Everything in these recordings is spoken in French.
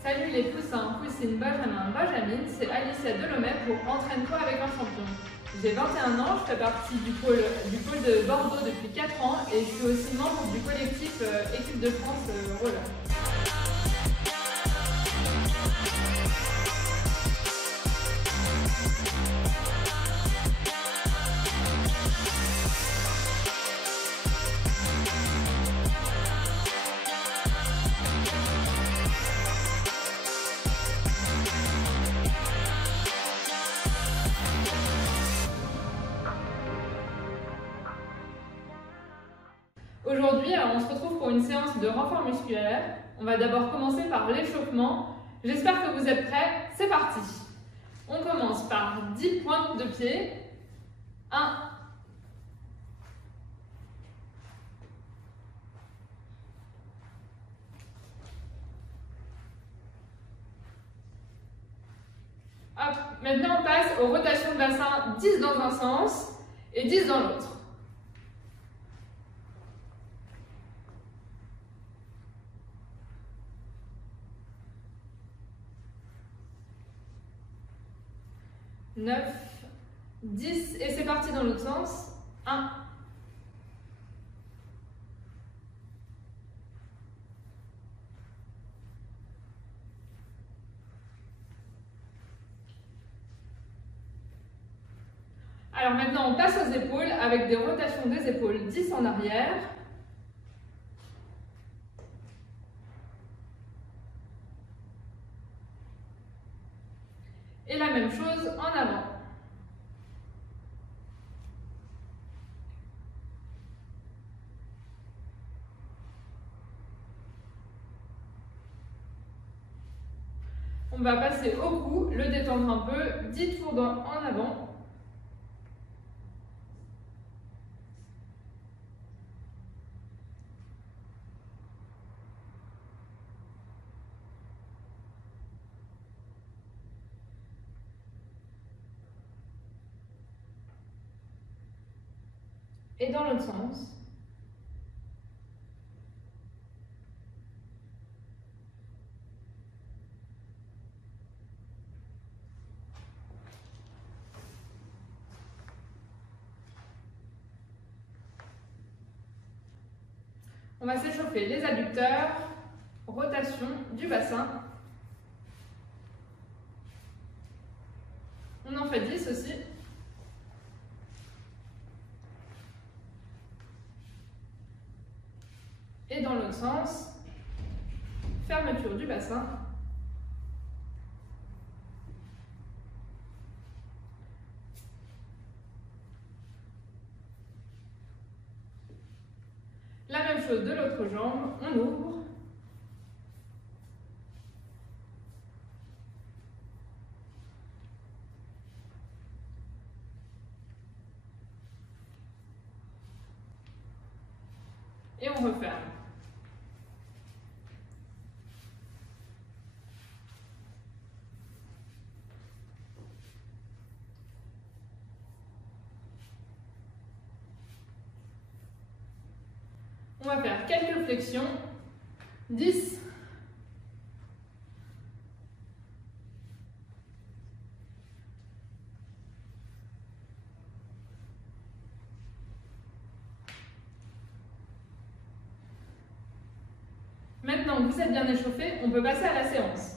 Salut les poussins, poussines, benjamin, benjamine, c'est Alicia Delhomet pour Entraîne-toi avec un champion. J'ai 21 ans, je fais partie du pôle de Bordeaux depuis 4 ans et je suis aussi membre du collectif Équipe de France Roller. Aujourd'hui, on se retrouve pour une séance de renfort musculaire. On va d'abord commencer par l'échauffement. J'espère que vous êtes prêts. C'est parti. On commence par 10 pointes de pied. 1. 2. Maintenant, on passe aux rotations de bassin, 10 dans un sens et 10 dans l'autre. 9, 10 et c'est parti dans l'autre sens. 1. 2. Alors maintenant on passe aux épaules avec des rotations des épaules 10 en arrière. Et la même chose en avant. On va passer au cou, le détendre un peu, 10 tours en avant. Et dans l'autre sens. On va s'échauffer les adducteurs, rotation du bassin. On en fait 10 aussi. Et dans l'autre sens, fermeture du bassin. La même chose de l'autre jambe, on ouvre. Et on referme. On va faire quelques flexions. 10. Maintenant que vous êtes bien échauffé, on peut passer à la séance.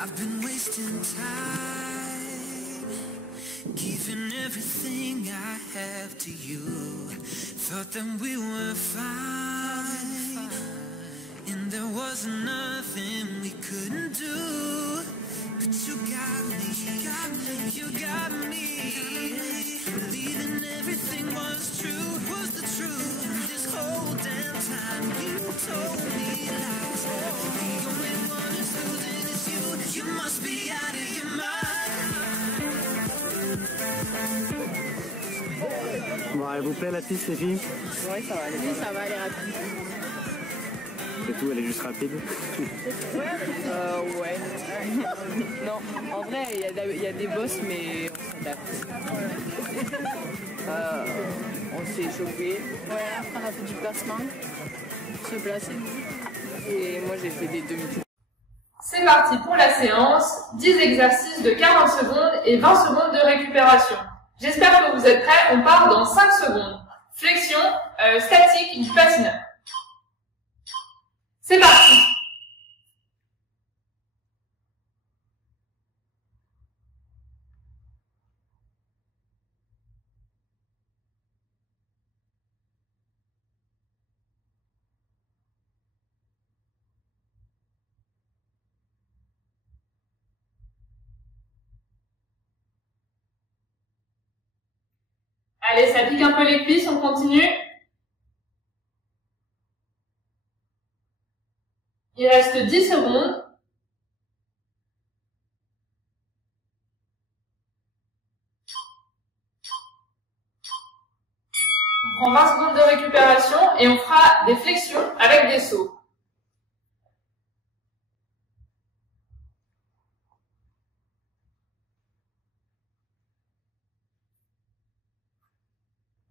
I've been wasting time, giving everything I have to you. Thought that we were fine, and there was nothing we couldn't do. But you got me, you got me, believing everything was true, was the truth. This whole damn time you told me lies. The only one who's losing is you. You must be out of your mind. Bon, elle vous plaît la piste les filles? Oui, ça va aller rapide. C'est tout, elle est juste rapide. Ouais, Ouais. Non, en vrai, il y a des bosses, mais on s'adapte. On s'est chauffé. Ouais, après on a fait du placement, se placer. Et moi, j'ai fait des demi-tours. C'est parti pour la séance, 10 exercices de 40 secondes et 20 secondes de récupération. J'espère que vous êtes prêts, on part dans 5 secondes. Flexion statique du patineur. C'est parti. Allez, ça pique un peu les cuisses, on continue. Il reste 10 secondes. On prend 20 secondes de récupération et on fera des flexions avec des sauts.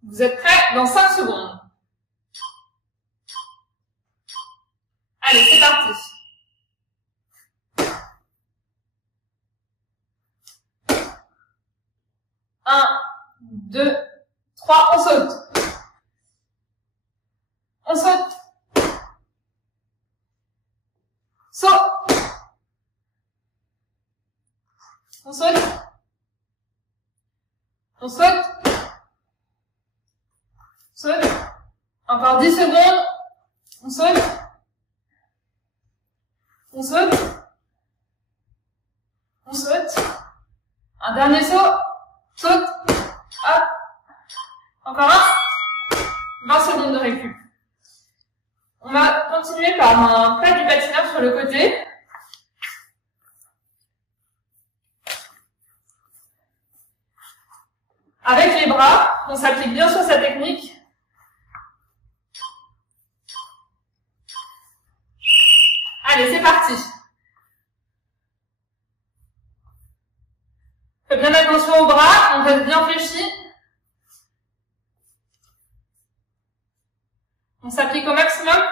Vous êtes prêts dans 5 secondes. Allez, c'est parti. 1, 2, 3, on saute. On saute. Saut. On saute. On saute. Saute. Encore 10 secondes. On saute. On saute. On saute. Un dernier saut. Saute. Hop. Encore un. 20 secondes de récup. On va continuer par un pas du patineur sur le côté. Avec les bras, on s'applique bien sur sa technique. Allez, c'est parti. Faites bien attention aux bras, on reste bien fléchi. On s'applique au maximum.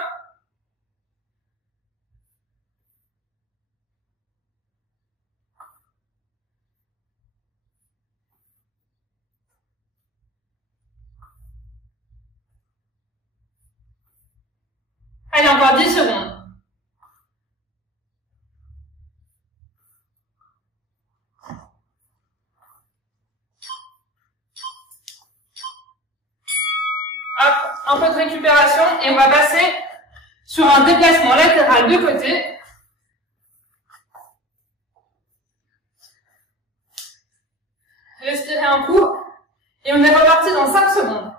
Allez, encore 10 secondes. Hop, un peu de récupération et on va passer sur un déplacement latéral de côté. Respirez un coup et on est reparti dans 5 secondes.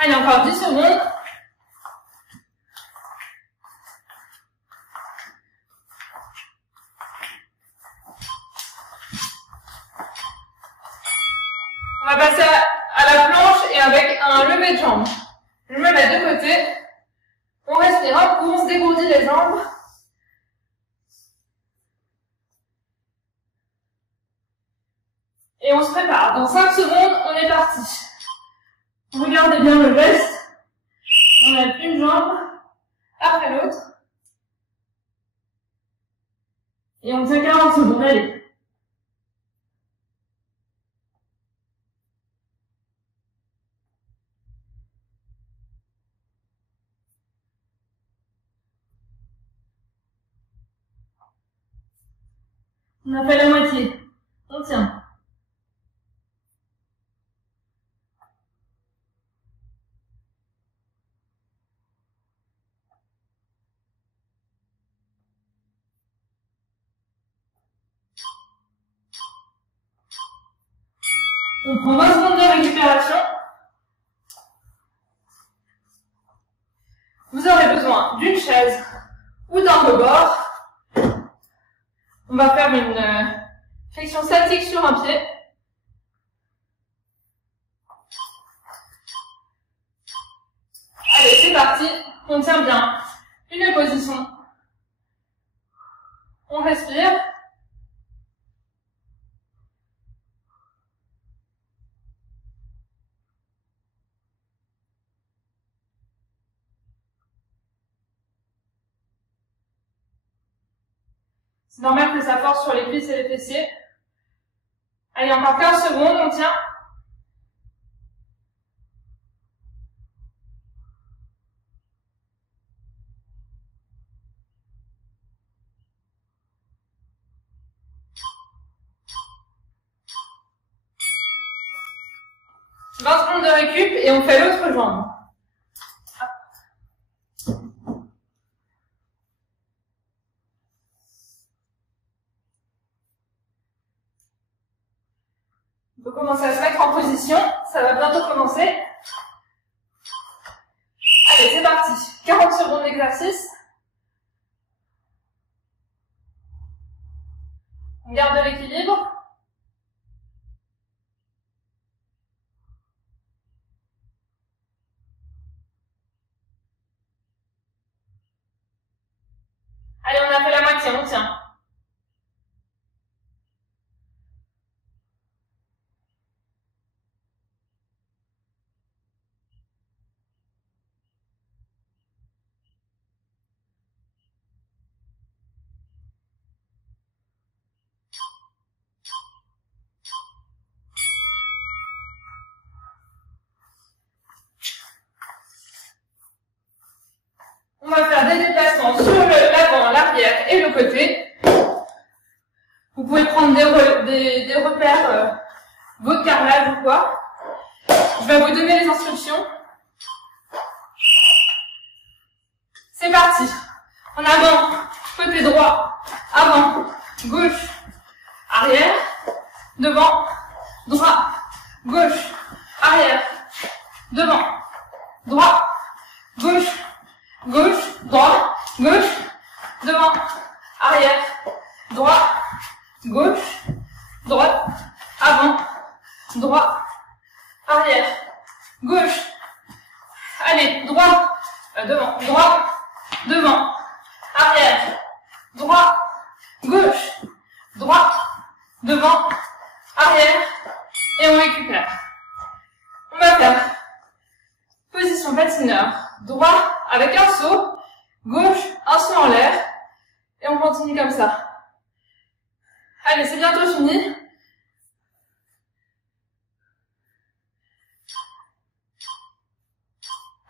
Allez, encore 10 secondes. On va passer à la planche et avec un lever de jambes. Je me mets de côté. On respire un coup, on se dégourdit les jambes. Et on se prépare. Dans 5 secondes, on est parti. Regardez bien le geste. On lève une jambe après l'autre. Et on tient 40 secondes. Allez. On a fait la moitié. On tient. On prend 20 secondes de récupération. Vous aurez besoin d'une chaise ou d'un rebord. On va faire une flexion statique sur un pied. Allez, c'est parti. On tient bien une position. On respire. C'est normal que ça force sur les cuisses et les fessiers. Allez, encore 15 secondes, on tient. « 20 secondes de récup et on fait l'autre jambe. On peut commencer à se mettre en position, ça va bientôt commencer. Allez, c'est parti. 40 secondes d'exercice. On garde l'équilibre. Allez, on a fait la moitié, on tient. On va faire des déplacements sur l'avant, l'arrière et le côté. Vous pouvez prendre des repères, votre carrelage ou quoi. Je vais vous donner les instructions. C'est parti. En avant, côté droit, avant, gauche, arrière, devant, droit, gauche, arrière, devant, droit, gauche, gauche, droit, gauche, devant, arrière, droit, gauche, droite, avant, droit, arrière, gauche. Allez, droit, devant, droit, devant, arrière, droit, gauche, droit, devant, arrière, et on récupère. On va faire position patineur, droit avec un saut, gauche, un saut en l'air, et on continue comme ça. Allez, c'est bientôt fini.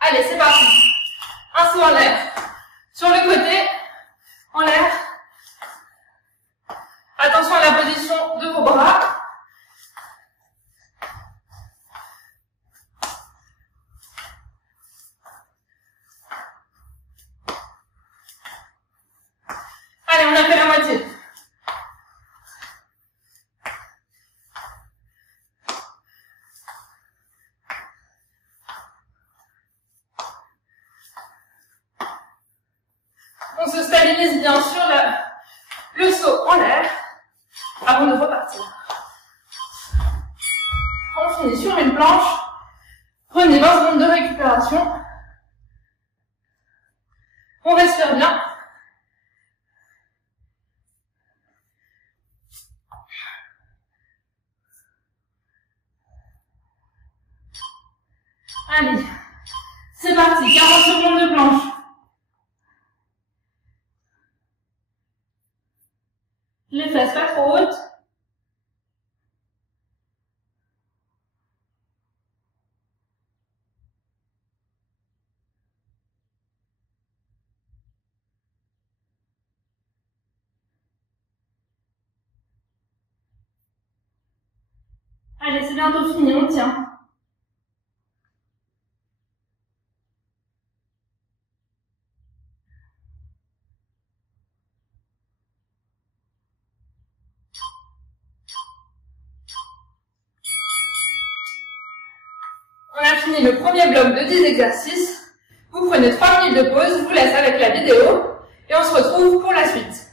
Allez, c'est parti. Un saut en l'air. Sur le côté, en l'air. Attention à la position de vos bras. Allez, on a fait la moitié. On se stabilise bien sur le saut en l'air avant de repartir. On finit sur une planche. Prenez 20 secondes de récupération. On respire bien. Allez, c'est parti, 40 secondes de planche. Les fesses pas trop hautes. Allez, c'est bientôt fini, on tient. On a fini le premier bloc de 10 exercices. Vous prenez 3 minutes de pause, je vous laisse avec la vidéo et on se retrouve pour la suite.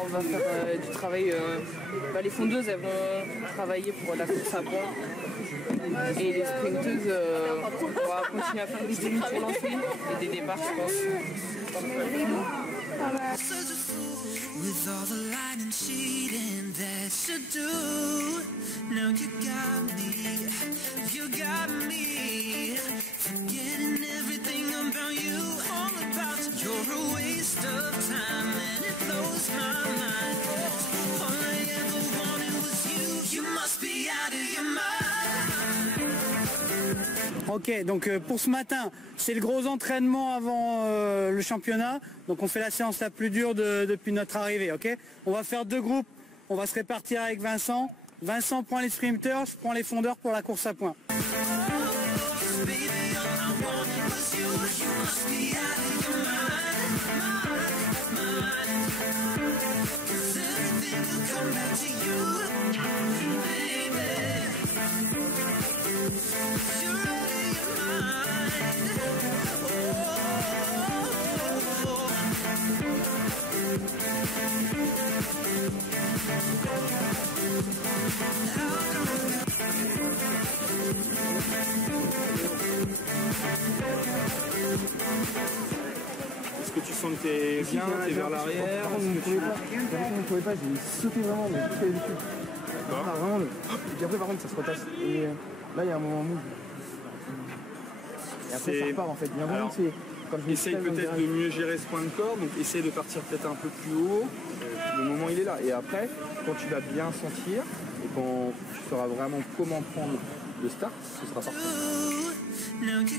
On va faire du travail. Les fondeuses, elles vont travailler pour la course à points. Et les sprinteuses, on va continuer à faire des demi pour lancer et des départs, je pense. With all the lying and cheating that you do, now you got me, forgetting everything about you, all about you. You're a waste of time and it blows my mind. All I ever wanted was you, you must be out of your mind. Ok, donc pour ce matin, c'est le gros entraînement avant le championnat. Donc on fait la séance la plus dure depuis notre arrivée, ok? On va faire 2 groupes, on va se répartir avec Vincent. Vincent prend les sprinters, je prends les fondeurs pour la course à points. Est-ce que tu sens que t'es bien, t'es vers l'arrière? On ne pouvait pas, j'ai sauté vraiment, mais tout est dessus. D'accord. Vraiment, et puis après par contre ça se retasse. Et là il y a un moment mou. Et après ça repart en fait. Il y a un moment c'est quand je essaye peut-être de mieux gérer ce point de corps, donc essaye de partir peut-être un peu plus haut. Le moment il est là. Et après, quand tu vas bien sentir, et quand tu sauras vraiment comment prendre le start, ce sera parti. Now you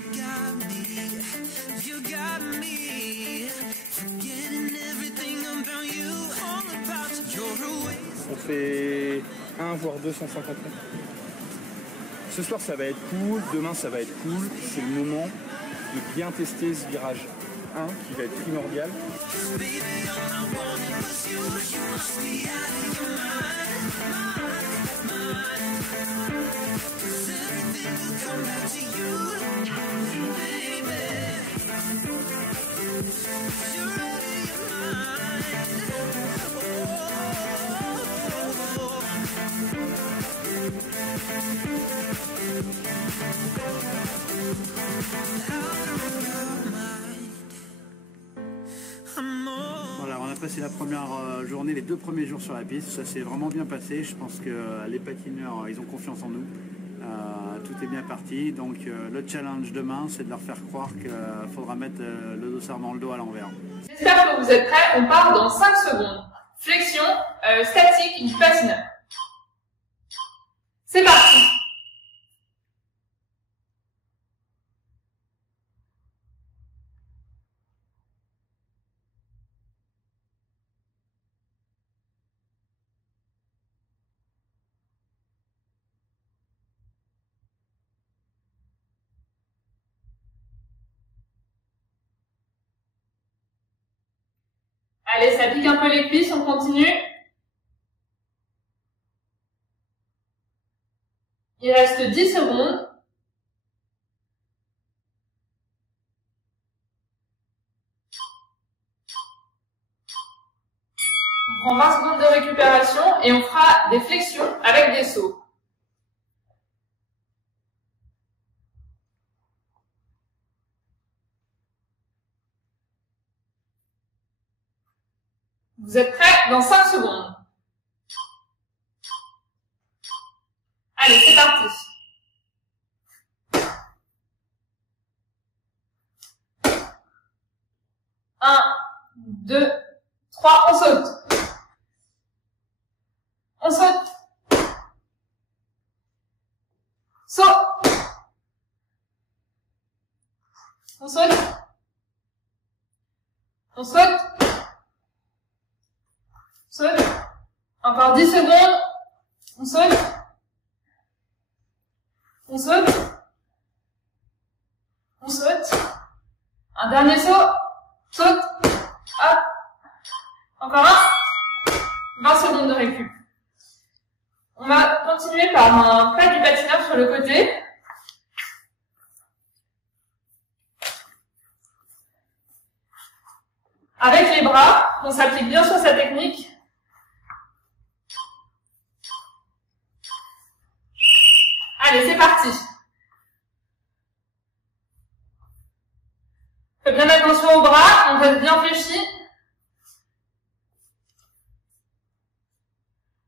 got me, forgetting everything about you, all about you. You're a waste. On fait 1 voire 2 150 mètres. Ce soir ça va être cool, demain ça va être cool. C'est le moment de bien tester ce virage 1 qui va être primordial. Baby, all I wanted was you, you must be out of your mind. 'Cause everything will come back to you, baby. You're out of your mind. Voilà, on a passé la première journée, les 2 premiers jours sur la piste. Ça s'est vraiment bien passé. Je pense que les patineurs, ils ont confiance en nous. Tout est bien parti. Donc le challenge demain, c'est de leur faire croire qu'il faudra mettre le dossard dans le dos à l'envers. J'espère que vous êtes prêts. On part dans 5 secondes. Flexion statique du patineur. C'est parti. Allez, ça pique un peu les cuisses, on continue. Il reste 10 secondes. On prend 20 secondes de récupération et on fera des flexions avec des sauts. Vous êtes prêts? Dans 5 secondes. Allez, c'est parti. 1, 2, 3, on saute. On saute. Saut. On saute. On saute. Saute. Encore 10 secondes. On saute. On saute. On saute. Un dernier saut. Saute. Hop. Encore un. 20 secondes de récup. le côté. Avec les bras, on s'applique bien sur sa technique. Allez, c'est parti. Faites bien attention aux bras, on reste bien fléchi.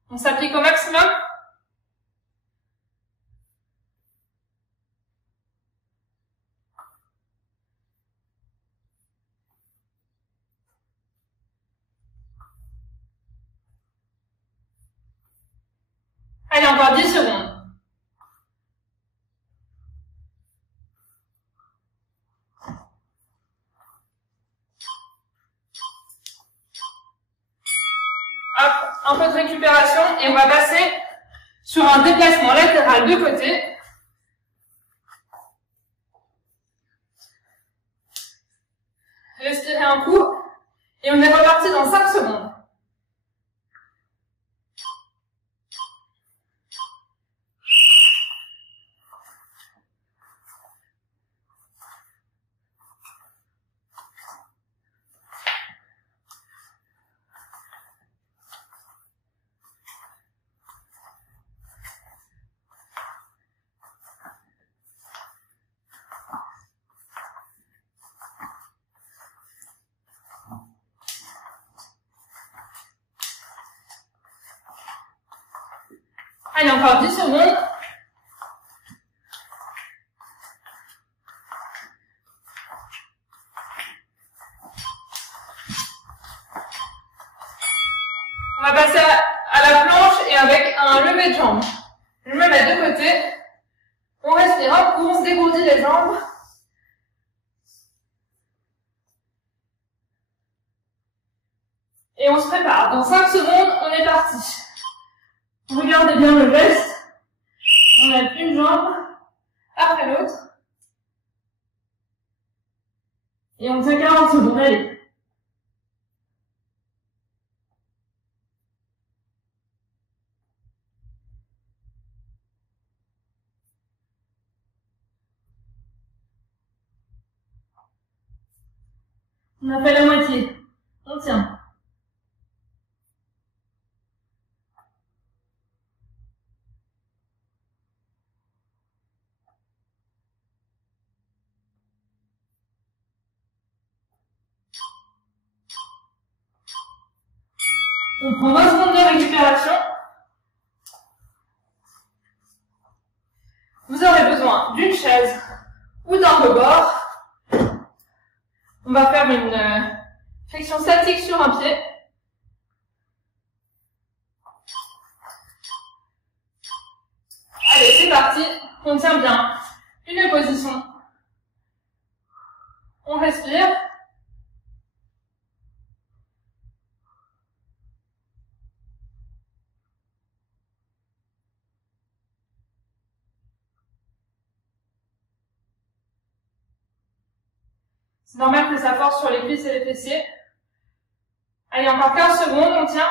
On s'applique au maximum. Allez, encore 10 secondes. Hop, un peu de récupération et on va passer sur un déplacement latéral de côté. Respirez un coup et on est reparti dans 5 secondes. Allez, encore 10 secondes. On va passer à la planche et avec un lever de jambes. Je me mets de côté. On respire un coup, on se dégourdit les jambes. Et on se prépare. Dans 5 secondes, on est parti. Regardez bien le geste. On lève une jambe après l'autre. Et on tient 40 secondes. Allez. On a fait la moitié. On tient. On prend 20 secondes de récupération. Vous aurez besoin d'une chaise ou d'un rebord. On va faire une flexion statique sur un pied. Allez, c'est parti. On tient bien une position. On respire. C'est normal que ça force sur les cuisses et les fessiers. Allez, encore 15 secondes, on tient.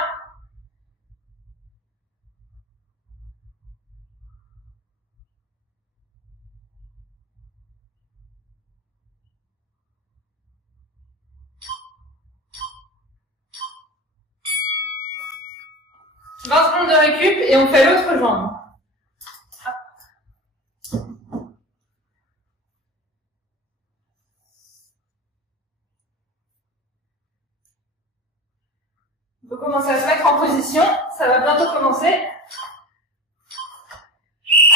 « 20 secondes de récup et on fait l'autre jambe. On peut commencer à se mettre en position, ça va bientôt commencer.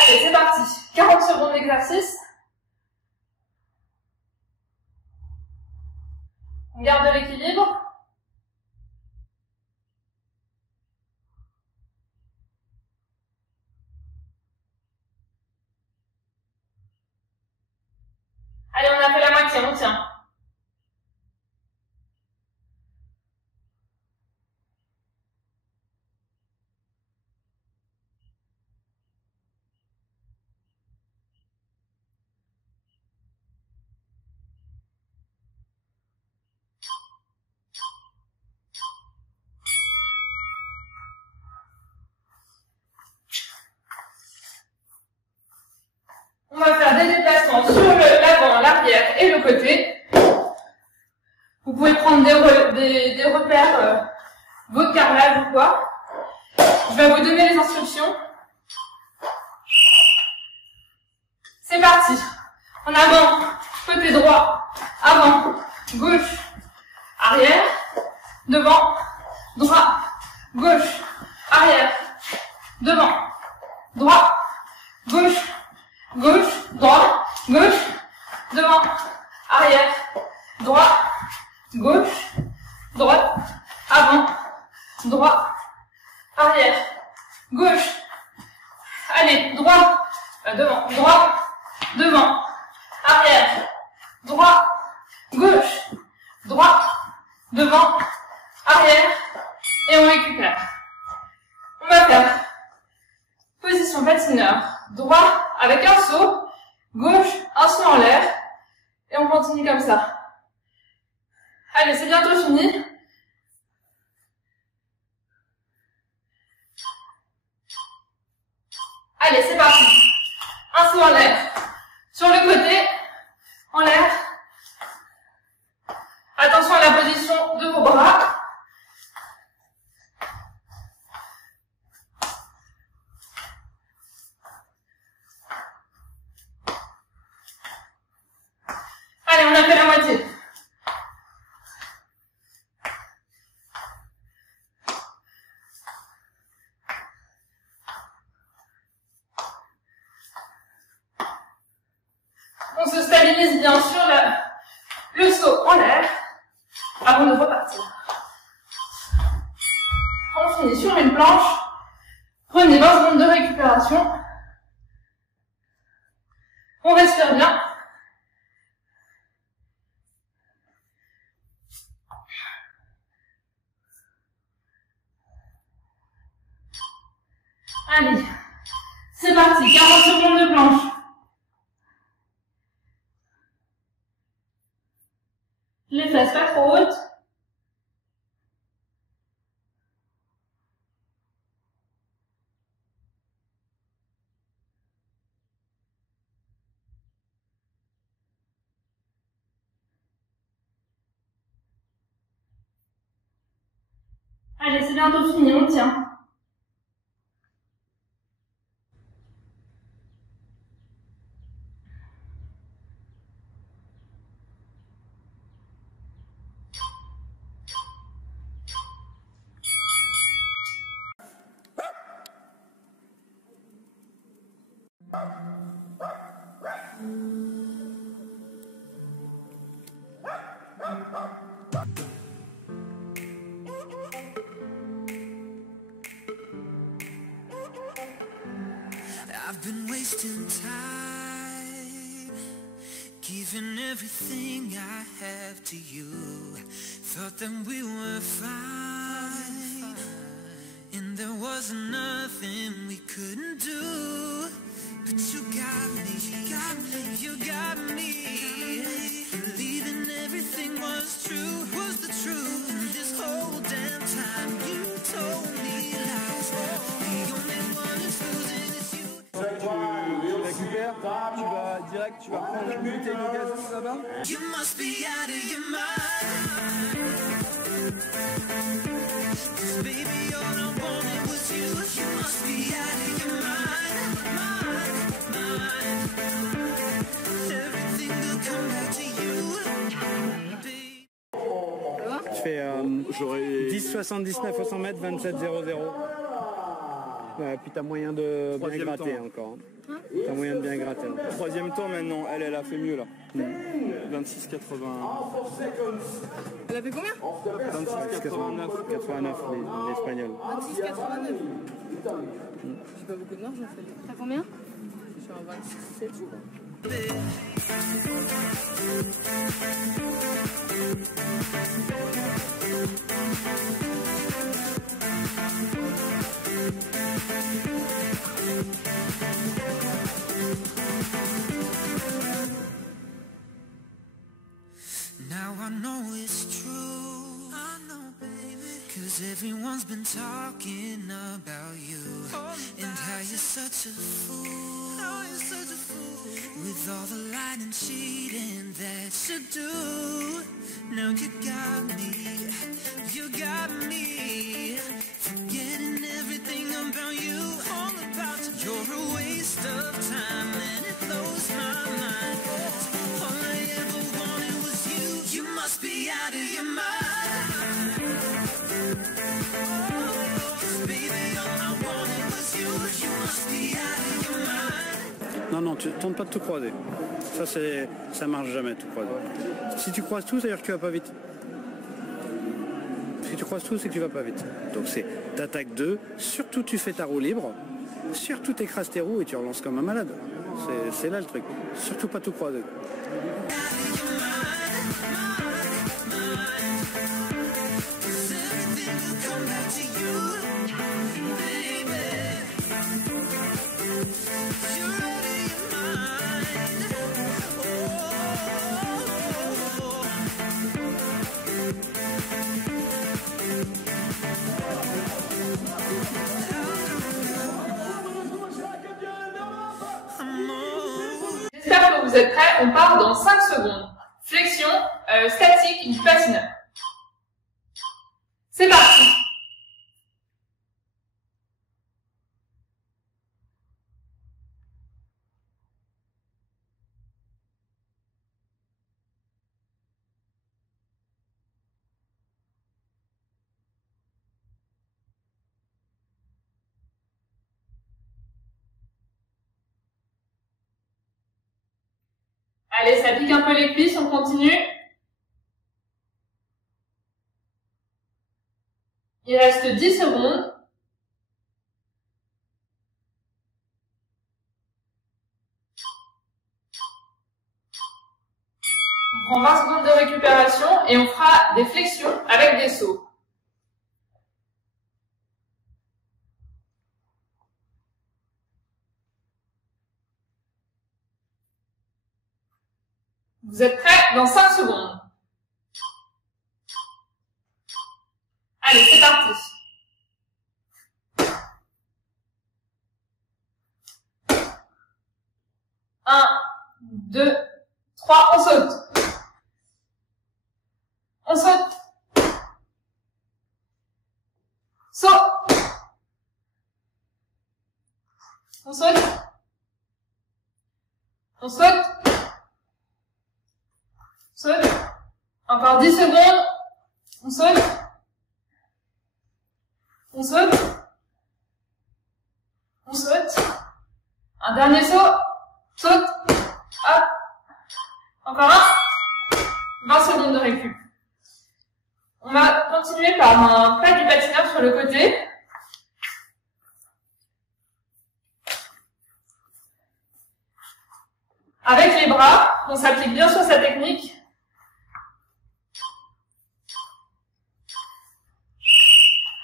Allez, c'est parti. 40 secondes d'exercice. On garde l'équilibre. Allez, on a fait la moitié, on tient. et le côté. Vous pouvez prendre des repères, votre carrelage ou quoi. Je vais vous donner les instructions. C'est parti. En avant, côté droit, avant, gauche, arrière, devant, droit, gauche, arrière, devant, droit, gauche, gauche, droit, gauche, devant, arrière, droit, gauche, droite, avant, droit, arrière, gauche, allez, droit, devant, droit, devant, arrière, droit, gauche, droit, devant, arrière, et on récupère. On va faire position patineur, droit avec un saut, gauche, un saut en l'air, et on continue comme ça. Allez, c'est bientôt fini. Allez, c'est parti. Un saut en l'air. Sur le côté, en l'air. Attention à la position de vos bras. Allez, on a fait la moitié. On se stabilise bien sur le saut en l'air avant de repartir. On finit sur une planche. Prenez 20 secondes de récupération. On respire bien. Allez, c'est parti, 40 secondes de planche. Les fesses pas trop hautes. Allez, c'est bientôt fini, on tient. I've been wasting time, giving everything I have to you. Thought that we were fine, and there was nothing we couldn't do. But you got me, you got me, believing everything was true, was the truth. And this whole damn time you told me lies. The only one who's losing is you. Tu récupères, tu vas direct, tu vas prendre une bouteille de gaz là-bas. You must be out of your mind, 'cause baby all I wanted was you. You must be out of your mind, mind. Everything will come back to you, babe. Je fais 10,79 au 100 mètres, 27,00. Ouais, puis t'as moyen de bien gratter encore. T'as moyen de bien gratter. Troisième temps maintenant, elle a fait mieux là. 26,80. Elle a fait combien? 26,89. 89 l'espagnol. 26,89. J'ai pas beaucoup de marge en fait. T'as combien? Je suis en 27 je crois. Now I know it's true, I know, baby, 'cause everyone's been talking about you, and how you're such a fool, with all the lies lying and cheating, that should do. Now you got me, forgetting everything about you, all about you. You're a waste of time and it blows my mind. All I ever wanted was you, you must be out of your mind. Oh, baby, all I wanted was you, you must be out of your mind. Non, non, tu tentes pas de tout croiser. Ça marche jamais, tout croiser. Si tu croises tout, ça veut dire que tu vas pas vite. Si tu croises tout, c'est que tu vas pas vite. Donc c'est t'attaques 2, surtout tu fais ta roue libre, surtout t'écrases tes roues et tu relances comme un malade. C'est là le truc. Surtout pas tout croiser. J'espère que vous êtes prêts, on part dans 5 secondes. Flexion statique du patineur. C'est parti. Allez, ça pique un peu les cuisses, on continue. Il reste 10 secondes. On prend 20 secondes de récupération et on fera des flexions avec des sauts. Vous êtes prêts? Dans 5 secondes. Allez, c'est parti. 1, 2, 3, on saute. On saute. Saut. On saute. On saute. Saute. Encore 10 secondes. On saute. On saute. On saute. Un dernier saut. Saute. Hop. Encore un. 20 secondes de récup. On va continuer par un pas du patineur sur le côté. Avec les bras, on s'applique bien sur sa technique.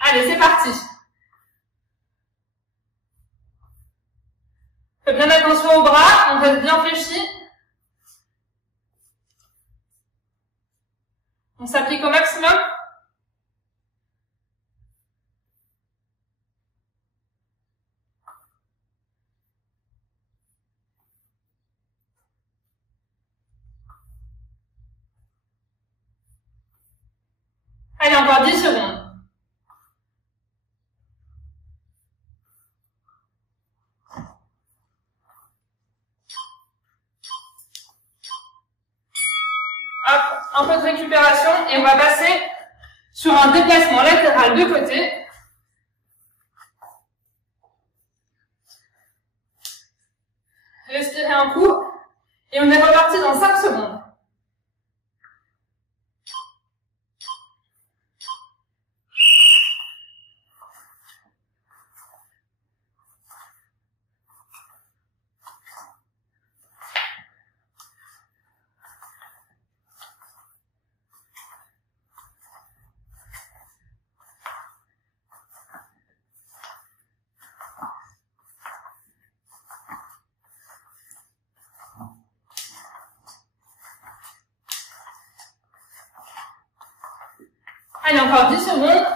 Allez, c'est parti. Faites bien attention aux bras, on reste bien fléchi. On s'applique au maximum. Allez, encore 10 secondes. Hop, un peu de récupération et on va passer sur un déplacement latéral de côté. Respirez un coup et on est reparti dans 5 secondes. Allez, encore 10 secondes.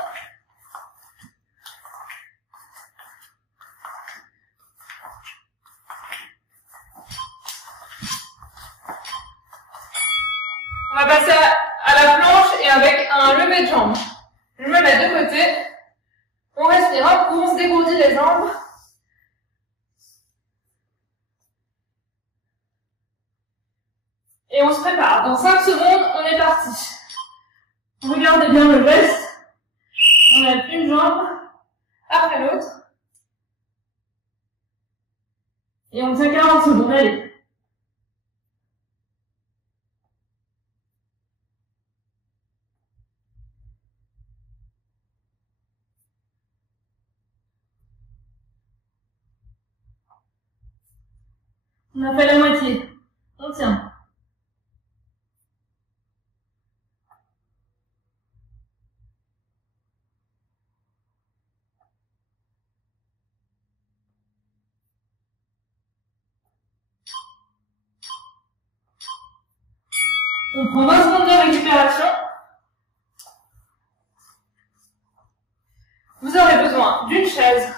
On va passer à la planche et avec un lever de jambes. Je me mets de côté. On respire un coup, on se dégourdit les jambes. Et on se prépare. Dans 5 secondes, on est parti. Regardez bien le geste. On lève une jambe après l'autre. Et on tient 40 secondes. Allez. On a fait la moitié. On tient. On prend 20 secondes de récupération. Vous aurez besoin d'une chaise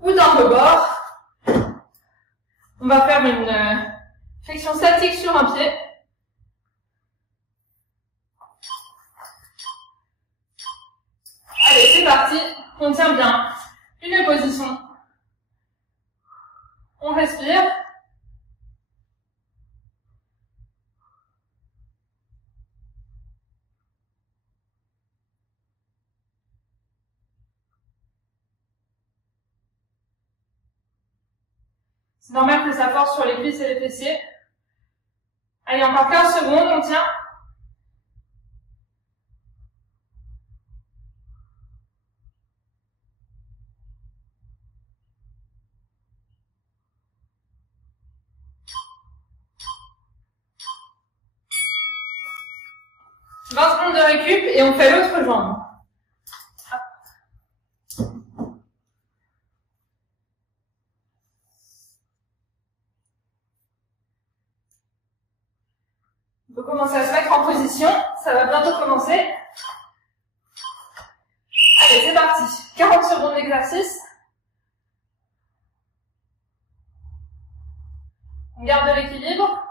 ou d'un rebord. On va faire une flexion statique sur un pied. Allez, c'est parti. On tient bien une position. On respire. C'est normal que ça force sur les cuisses et les fessiers. Allez, encore 15 secondes, on tient. « 20 secondes de récup et on fait l'autre jambe. On peut commencer à se mettre en position, ça va bientôt commencer. Allez, c'est parti. 40 secondes d'exercice. On garde l'équilibre.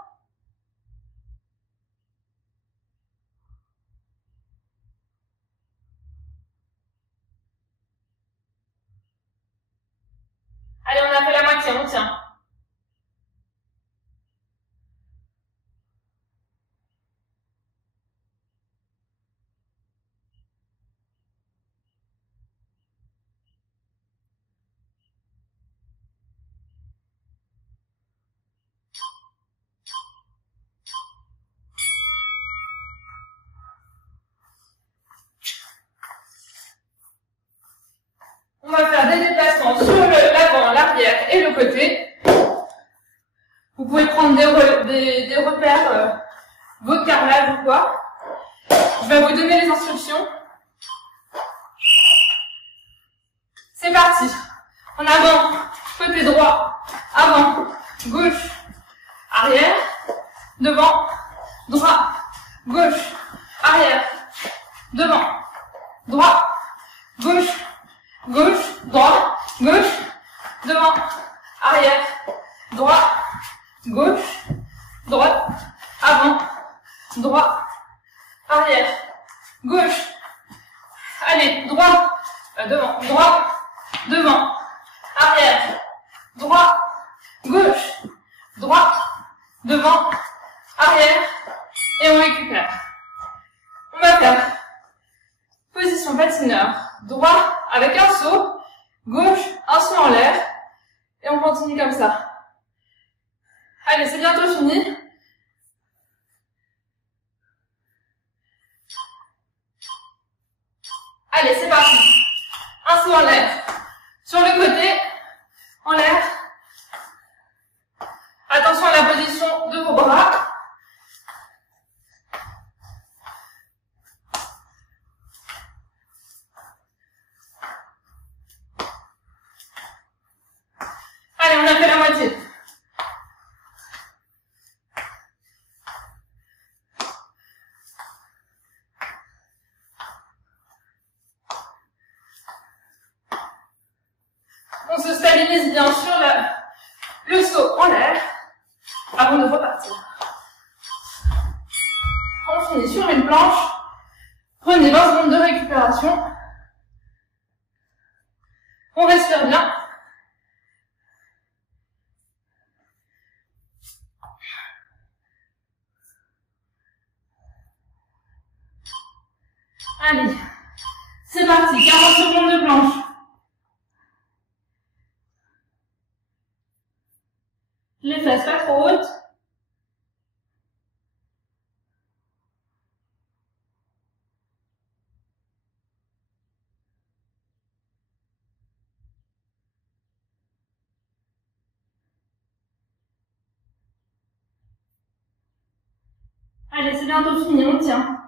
Allez, on a fait la moitié, on tient. On va faire des déplacements sur l'avant, l'arrière et le côté. Vous pouvez prendre des repères, votre carrelage ou quoi. Je vais vous donner les instructions. C'est parti. En avant, côté droit, avant, gauche, arrière, devant, droit, gauche, arrière, devant, droit, gauche, gauche, droit, gauche, devant, arrière, droit, gauche, droite, avant, droit, arrière, gauche. Allez, droit, devant, droit, devant, arrière, droit, gauche, droit, devant, arrière, et on récupère. On va faire position patineur, droit avec un saut, gauche, un saut en l'air, et on continue comme ça. Allez, c'est bientôt fini. Allez, c'est parti. Un saut en l'air. Sur le côté, en l'air. Attention à la position de vos bras. Allez, on a fait la moitié. On se stabilise bien sur le saut en l'air avant de repartir. On fini sur une planche. Prenez 20 secondes de récupération. On respire bien. Allez, c'est parti, 40 secondes de planche. Les fesses pas trop hautes. Allez, c'est bientôt fini, on tient.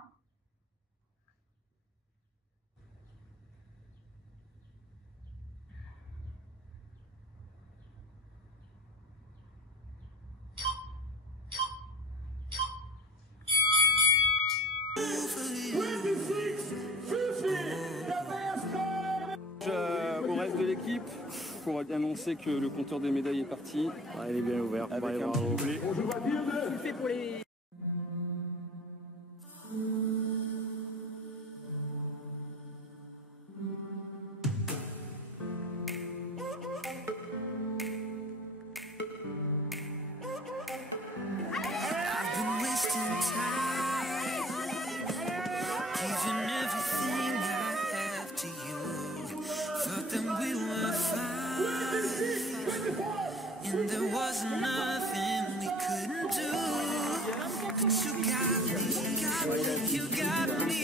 Au reste de l'équipe, pour annoncer que le compteur des médailles est parti. Il est bien ouvert. Avec un petit doublé. I've been wasting time, giving everything I have to you. Thought that we were fine, and there was nothing we couldn't do. But you got me,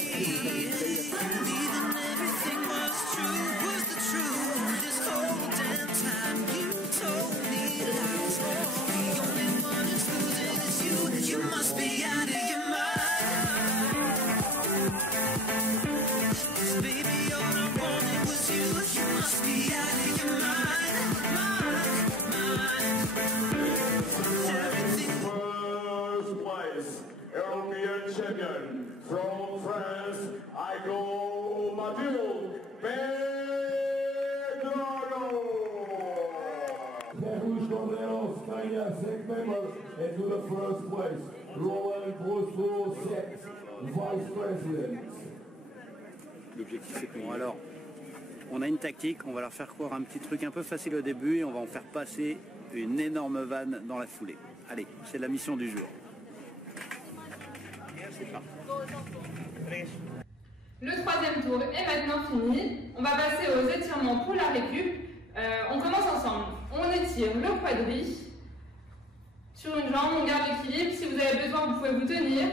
believing everything was true, was the truth. This whole damn time you told me lies. The only one that's losing is you. You must be out of your mind. 'Cause baby, all I wanted was you. You must be out of your mind, everything. First place, European champion from France. I go Mathieu Pedrano. Rouge Cornelis, Kaya, 5 members into the first place. Roland Grosso, 6, vice president. L'objectif c'est Bon alors, on a une tactique, on va leur faire croire un petit truc un peu facile au début et on va en faire passer une énorme vanne dans la foulée. Allez, c'est la mission du jour. C'est parti. Le troisième tour est maintenant fini. On va passer aux étirements pour la récup. On commence ensemble. On étire le quadri sur une jambe, on garde l'équilibre. Si vous avez besoin, vous pouvez vous tenir.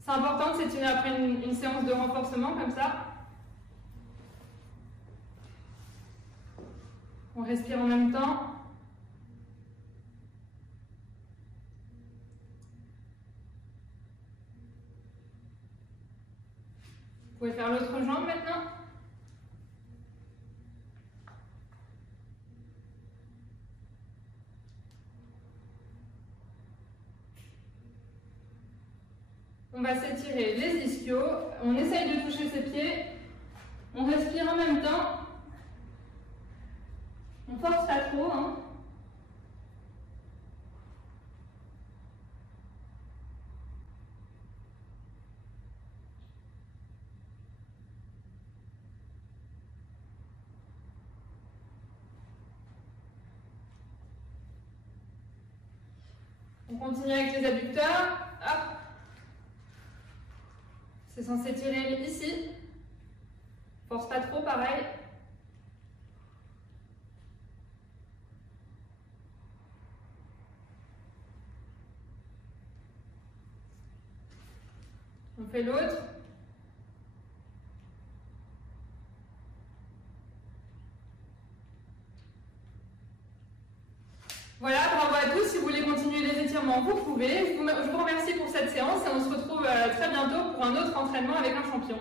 C'est important de s'étirer après une séance de renforcement comme ça. On respire en même temps. Vous pouvez faire l'autre jambe maintenant. On va s'étirer les ischios. On essaye de toucher ses pieds. On respire en même temps. On force pas trop, hein. On continue avec les adducteurs. Hop. C'est censé tirer ici. Force pas trop, pareil. On fait l'autre. Voilà, bravo à tous. Si vous voulez continuer les étirements, vous pouvez. Je vous remercie pour cette séance et on se retrouve très bientôt pour un autre entraînement avec un champion.